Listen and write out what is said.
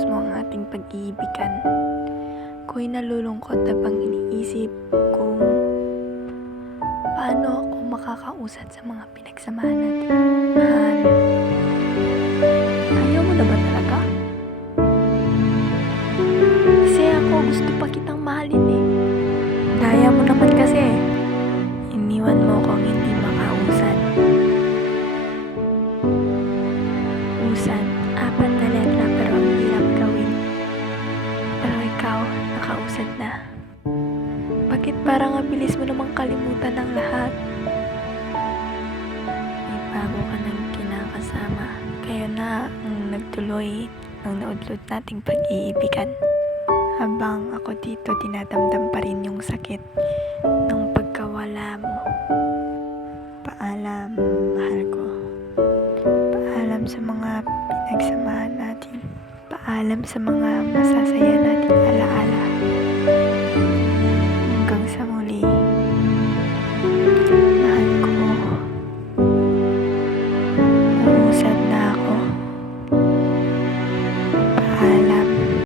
tinapos mo ang ating pag-iibigan. Ako'y nalulungkot habang iniisip kung paano ako makakausad sa mga pinagsamahan natin. Mahal, ayaw mo na ba talaga? Kasi ako gusto pa kitang mahalin eh. Daya mo naman kasi. Iniwan mo akong hindi makausad. Usad, 4 na letra pero ang hirap gawin. Pero ikaw, nakausad na. Bakit parang ang bilis mo namang kalimutan ng lahat? May bago ka nang kinakasama. Kayo na ang nagtuloy ng naudlot nating pag-iibigan. Habang ako dito dinadamdam pa rin yung sakit ng pagkawala mo. Paalam, mahal ko. Paalam sa mga pinagsamahan natin. Paalam sa mga masasaya nating alaala.